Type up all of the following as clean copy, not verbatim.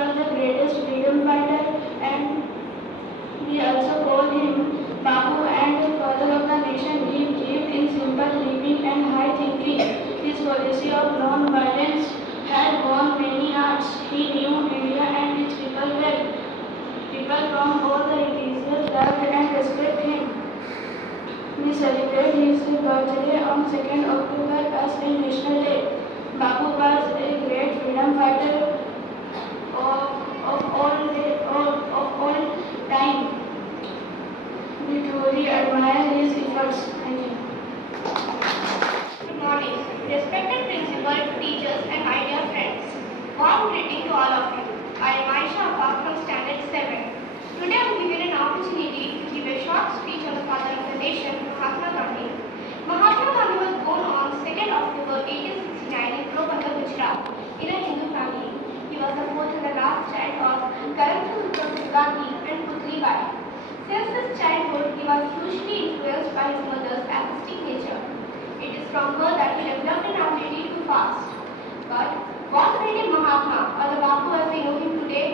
was the greatest freedom fighter, and we also call him Babu and father of the nation. He believed in simple living and high thinking. His policy of non-violence had won many hearts. He knew India and its people well. People from all the religions loved and respected him. We celebrate his birthday on 2nd October as a national day. Babu was a great freedom fighter of all time. We truly admire his efforts. Thank you. Good morning, respected principal, teachers and my dear friends. Warm greeting to all of you. I am Aisha Abba from Standard 7. Today I am given an opportunity to give a short speech on the father of the nation, Mahatma Gandhi. Mahatma Gandhi was born on 2nd October 1869 in Porbandar, Gujarat, in a Hindu family. He was the fourth and the last child of Karamchand Gandhi and Putli Bai. Since his childhood, he was hugely influenced by his mother's artistic nature. It is from her that he developed an ability to fast. But what made him Mahatma, or the Bapu as we know him today?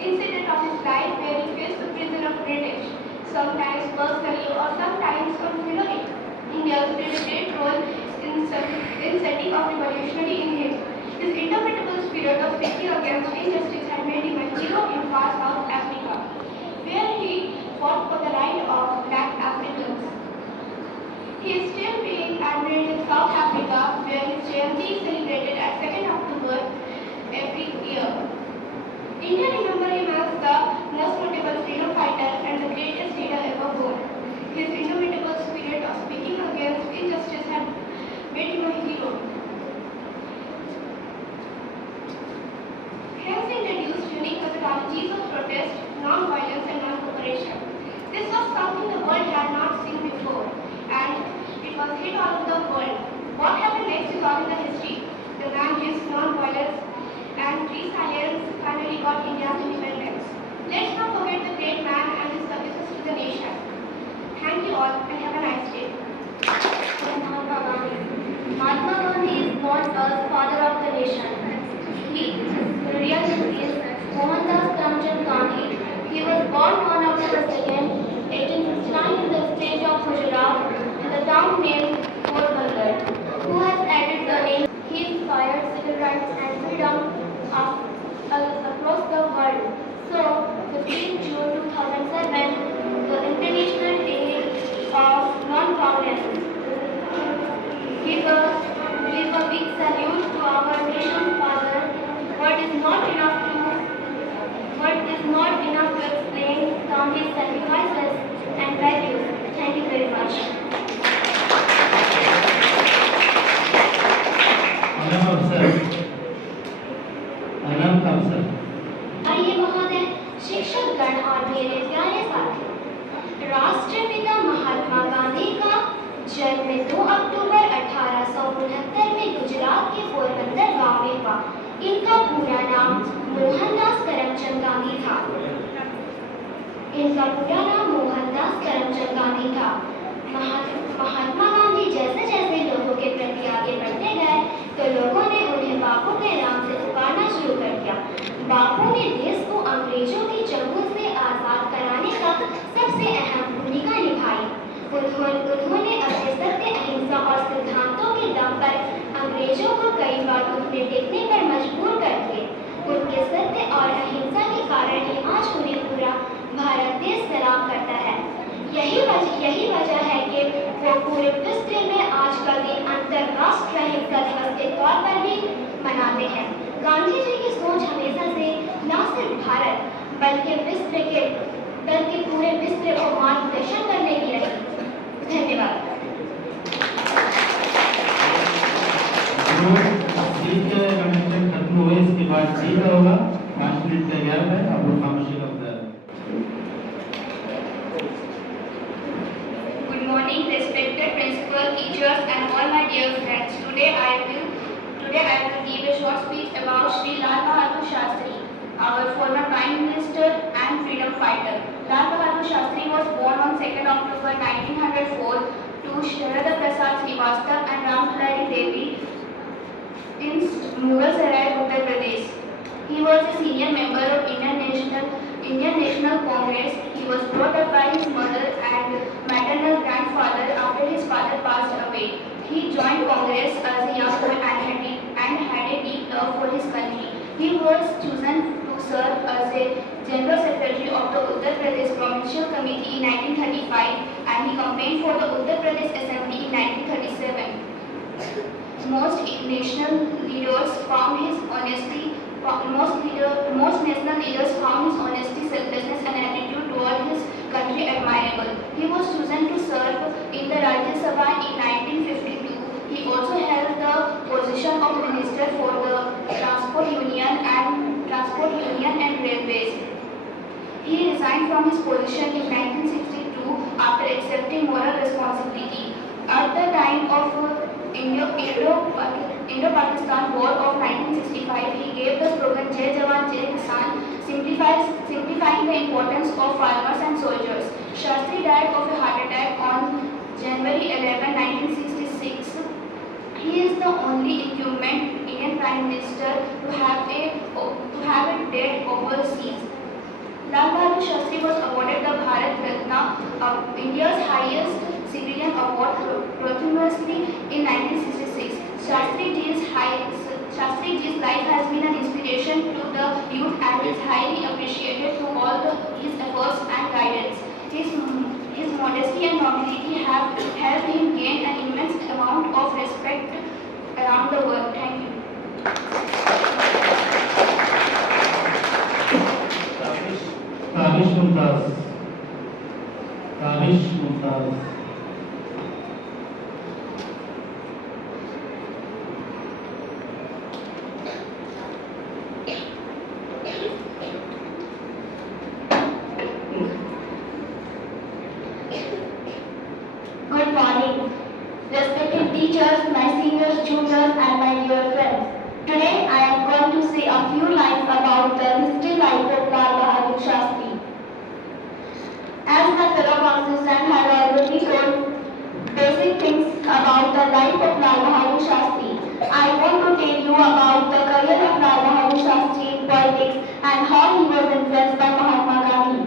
Incident of his life where he faced the prison of British, sometimes personally or sometimes on heroic. India played a great role in setting up revolutionary in him. His indomitable spirit of speaking against injustice had made him a hero in far South Africa, where he fought for the right of black Africans. He is still being admired in South Africa, where his Jayanti is celebrated at 2nd October every year. India remembers him as the most notable freedom fighter and the greatest leader ever born. His indomitable spirit of speaking against injustice had made him a hero. Hence introduced unique methodologies of protest, non-violence and non-cooperation. This was something the world had not seen before, and it was hit all over the world. What happened next is all in the history. The man used non-violence and resilience finally got India's independence. Let's not forget the great man and his services to the nation. Thank you all and have a nice day. Mahatma Gandhi. Mahatma Gandhi is born as father of the nation. His real name is Mohandas Karamchand Gandhi. He was born on October 2nd, 1869 in the state of Gujarat in the town named Porbandar. Who has added the name? He inspired civil rights and freedom across the world. So, 15 June 2007, the International Day of Non-Violence. Give a big salute to our nation's father. Word is not enough to explain Gandhi's sacrifices and values. Thank you very much. आइए महोदय, शिक्षक गण और मेरे प्यारे साथियों, राष्ट्रपिता महात्मा गांधी का जन्म 2 अक्टूबर 1869 में गुजरात के पोरबंदर गांव में हुआ। इनका पूरा नाम मोहनदास करमचंद गांधी था। महात्मा गांधी जैसे जैसे लोगों के प्रति आगे बढ़ते गए तो लोगों ने उन्हें बापू के नाम से पुकारना शुरू कर दिया। बापू ने देश को अंग्रेजों की चंगुल से आजाद कराने का सबसे अहम भूमिका निभाई। उन्होंने अपने सत्य, अहिंसा और सिद्धांतों के दम पर अंग्रेजों को कई बार घुटने टेकने पर मजबूर कर दिए। उनके सत्य और अहिंसा के कारण ही आज उन्हें पूरा भारत देश सलाम करता है। यही वजह है कि वो पूरे विश्व में आज का दिन अंतर्राष्ट्रीय अहिंसा दिवस के तौर पर भी मनाते हैं। गांधी जी की सोच हमेशा से न सिर्फ भारत बल्कि पूरे विश्व को मार्गदर्शन करने की रही। धन्यवाद। खत्म हुए इसके बाद सीधा होगा 5 मिनट तैयार है। आप लोग खामोशी का Good morning, respected principal, teachers, and all my dear friends. Today I will give a short speech about Sri Lal Bahadur Shastri, our former Prime Minister and freedom fighter. Lal Bahadur Shastri was born on 2nd October 1904 to Sharada Prasad Srivastava and Ramdulari Devi in Mughal Sarai, Uttar Pradesh. He was a senior member of Indian National Congress. He was brought up by his mother and maternal grandfather after his father passed away. He joined Congress as a young boy and had a deep love for his country. He was chosen to serve as a General Secretary of the Uttar Pradesh Provincial Committee in 1935 and he campaigned for the Uttar Pradesh Assembly in 1937. Most national leaders found his honesty. Most national leaders found his honesty, selflessness, and attitude toward his country admirable. He was chosen to serve in the Rajya Sabha in 1952. He also held the position of Minister for the Transport Union and Railways. He resigned from his position in 1962 after accepting moral responsibility. At the time of Indo-Pakistan War of 1965, he gave the slogan Jai Jawan, Jai Kisan, simplifying the importance of farmers and soldiers. Shastri died of a heart attack on January 11, 1966. He is the only incumbent Indian Prime Minister to have a death overseas. Lal Bahadur Shastri was awarded the Bharat Ratna, India's highest civilian award, posthumously in 1966. Shastriji's life has been an inspiration to the youth and is highly appreciated to all his efforts and guidance. His modesty and nobility have helped him gain an immense amount of respect around the world. Thank you. Tanish Mumtaz. Good morning, respected teachers, my seniors, juniors, and my dear friends. Today I am going to say a few lines about the history life of Lal Bahadur Shastri. As my fellow constituent had already told basic things about the life of Lal Bahadur Shastri, I want to tell you about the career of Lal Bahadur Shastri in politics and how he was influenced by Mahatma Gandhi.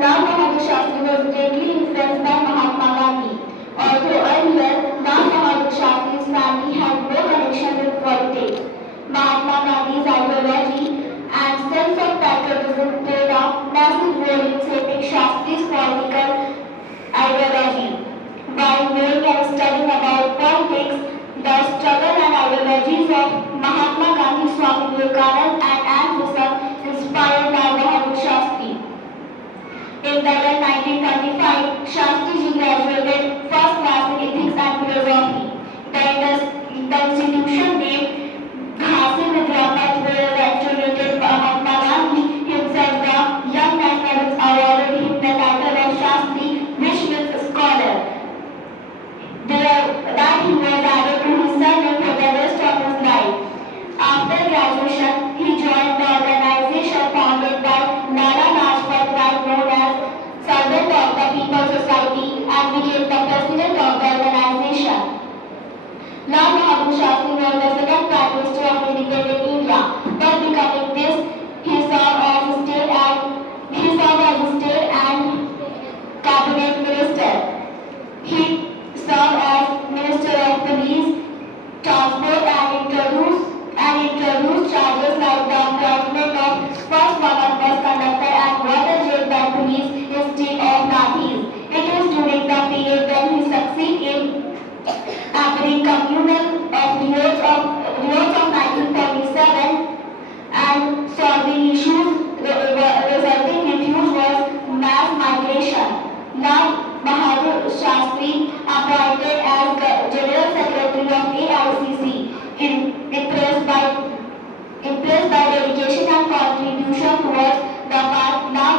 Lal Bahadur Shastri was greatly influenced by Mahatma Gandhi. Although earlier, Lal Bahadur Shastri's family had no connection with politics, Mahatma Gandhi's ideology and sense of patriotism played a massive role in shaping Shastri's political ideology. While knowing and studying about politics, the struggle and ideologies of Mahatma Gandhi, Swami Vivekananda and Anne Besant inspired Lal Bahadur Shastri. In the year 1925, Shastriji graduated first class in ethics and philosophy. The institution named Jhansi Vidyapat where graduated Mahatma Gandhi himself, the Young Nationalist, awarded him the title of Shastri, which means scholar. That he was added to his surname for the rest of his life. After graduation, he joined the organization founded by Nana Lajpat Rai known as Servant of the People Society and became the president of the organization. Lal Bahadur Shastri was the second Prime Minister of independent India. But becoming this, he served as state and cabinet minister. He served as Minister of Police, Transport and introduced charges like the appointment of first woman bus conductor and water jail by police instead of lathis. It is during the period when he succeeded in appearing communal of riots of 1947 and solving issues resulting refuge was mass migration. Lal Bahadur Shastri appointed as General Secretary of AICC, impressed by dedication and contribution towards the path. Now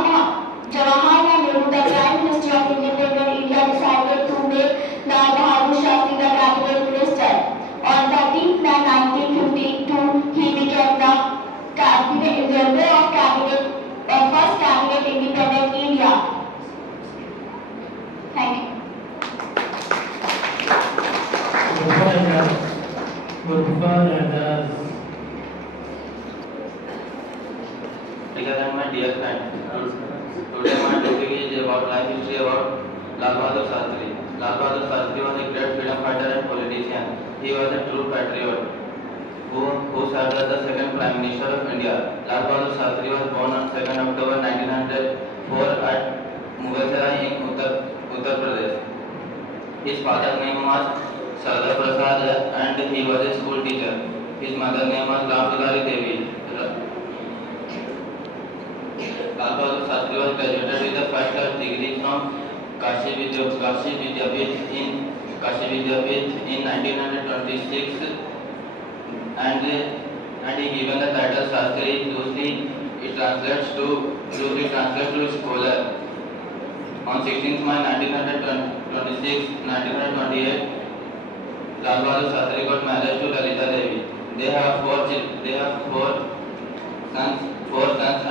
Jawaharlal Nehru, the Prime Minister of independent India, decided to make Lal Bahadur Shastri the cabinet minister. On 13th May 1952, he became the cabinet member of and my dear friends, today my topic is about life history about Lal Bahadur Shastri. Lal Bahadur Shastri was a great freedom fighter and politician. He was a true patriot who served as the second Prime Minister of India. Lal Bahadur Shastri was born on 2nd October 1904 at Mughalsarai in Uttar Pradesh. His father's name was Sardar Prasad and he was a school teacher. His mother's name was Ramdulari Devi. Lal Bahadur Shastri was graduated with the first class degree from Kashi Vidyapith in 1926 and he given the title Shastri. Loosely it translates to scholar. On 16th May 1928, Lal Bahadur Shastri got married to Lalita Devi. They have four sons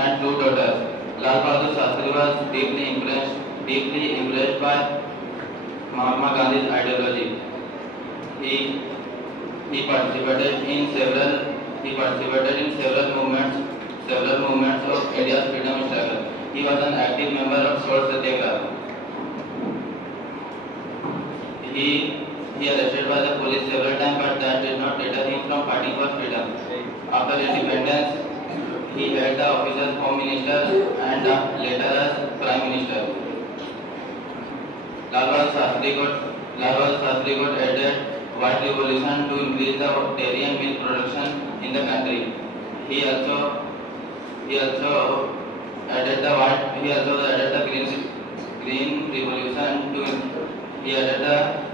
and two daughters. Lal Bahadur Shastri was deeply impressed by Mahatma Gandhi's ideology. He participated in several movements of India's freedom struggle. He was an active member of Salt Satyagraha. He arrested by the police several times, but that did not deter him from fighting for freedom. After independence, he held the office as Home Minister and later as Prime Minister. Lal Bahadur Shastri got added White Revolution to increase the dairy and milk production in the country. He also added the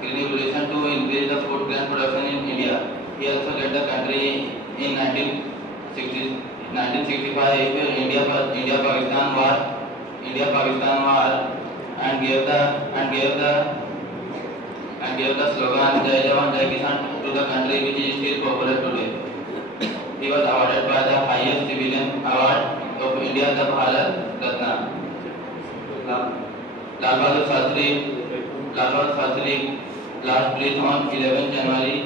Green Revolution to increase the food grain production in India. He also led the country in 1965 India-Pakistan war and gave the slogan Jai Jawan Jai Kisan to the country, which is still popular today. He was awarded by the highest civilian award of India, the Bharat Ratna. Lal Bahadur Shastri last breathed on 11 January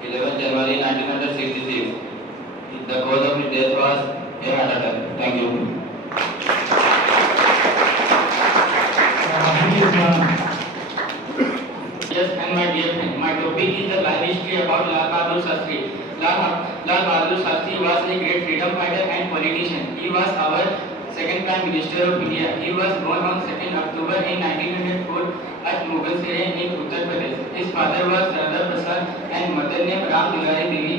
1966. The cause of his death was a heart attack. Thank you. Yes, and my dear friend, my topic is the life history about Lal Bahadur Shastri. Lal Bahadur Shastri was a great freedom fighter and politician. He was our second Prime Minister of India. He was born on 2nd October in 1904 at Mughalsarai in Uttar Pradesh. His father was Sardar Prasad and mother name Ramdulari Devi.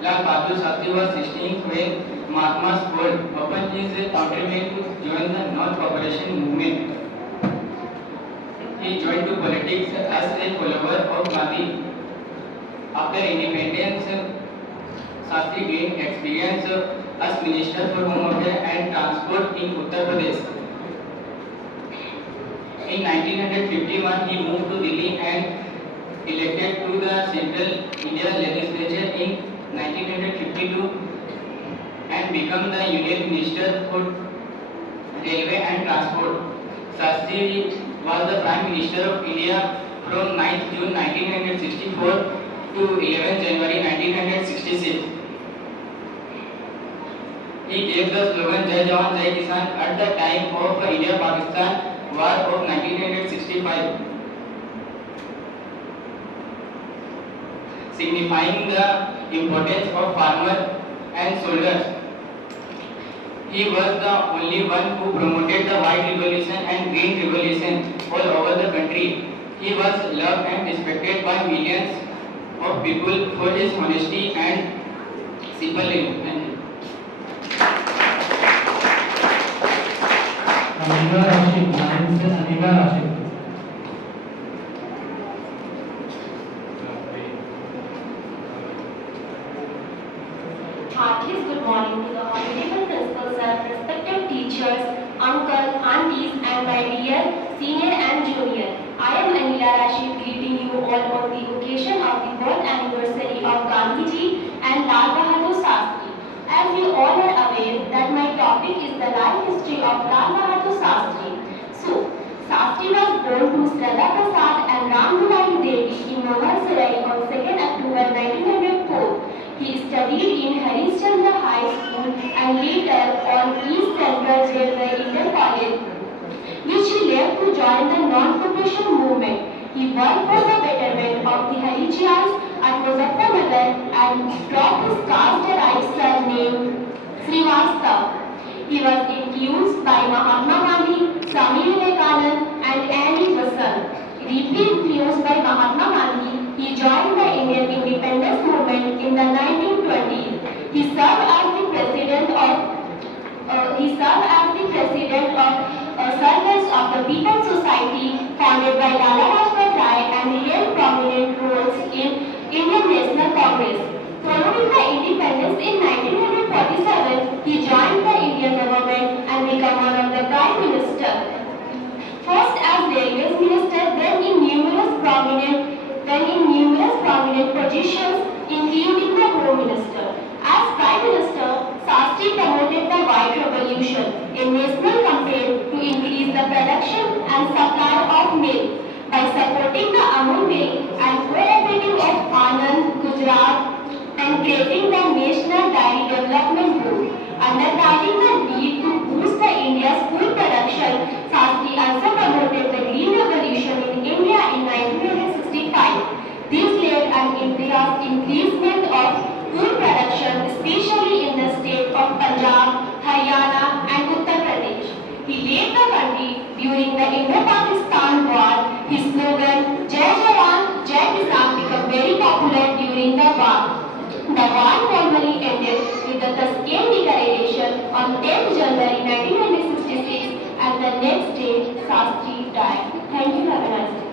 Lal Bahadur Shastri was 16 when Mahatma's called upon his countrymen to join the non-cooperation movement. He joined to politics as a follower of Gandhi. After independence, Shastri gained experience as Minister for Home Affairs and Transport in Uttar Pradesh. In 1951, he moved to Delhi and elected to the Central India Legislature in 1952 and became the Union Minister for Railway and Transport. Shastri was the Prime Minister of India from 9th June 1964 to 11 January 1966. He gave the slogan Jai Jawan Jai Kisan at the time of India-Pakistan War of 1965, signifying the importance of farmers and soldiers. He was the only one who promoted the White Revolution and Green Revolution all over the country. He was loved and respected by millions of people for his honesty and simple living. Aniga Rashid. Heartiest good morning to the honorable principal sir, respected teachers, uncle, aunties, and my dear senior and junior. I am Anila Rashid greeting you all on the occasion of the birth anniversary of Gandhiji and Lal Bahadur Shastri. As you all are aware that my topic is the life history of Lal Bahadur Shastri. So, Shastri was born to Sardar Prasad and Ramdulari Devi in Mughalsarai on 2nd October 1904. He studied studied in Harish Chandra High School and later on East Central Railway Inter College, which he left to join the non-cooperation movement. He worked for the betterment of the Harijians at Muzaffarnagar and dropped his caste-derived surname Srivastav. He was influenced by Mahatma Gandhi, Swami Vivekanand and Annie Besant. Deeply influenced by Mahatma Gandhi, he joined the Indian independence movement in the 1920s. He served as the president of Servants of the People's Society, founded by Lala Lajpat Rai, and held prominent roles in Indian National Congress. Following the independence in 1947, he joined the Indian government and became one of the Prime Minister. First as Railways Minister, then in numerous prominent positions, including the Home Minister. As Prime Minister, Sastry promoted the White Revolution, a national campaign to increase the production and supply of milk by supporting the Amul Milk and cooperative of Anand, Gujarat, and creating the National Dairy Development Board. Underlining the need to boost the India's food production, Sastry also promoted the Green Revolution in India in 1965. This led an increasement of food production, especially in the state of Punjab, Haryana and Uttar Pradesh. He led the country during the Indo-Pakistan War. His slogan, Jai Jawan, Jai Kisan, became very popular during the war. The war formally ended with the Tashkent Declaration on 10th January 1966, and the next day Sastry died. Thank you. Have a nice day.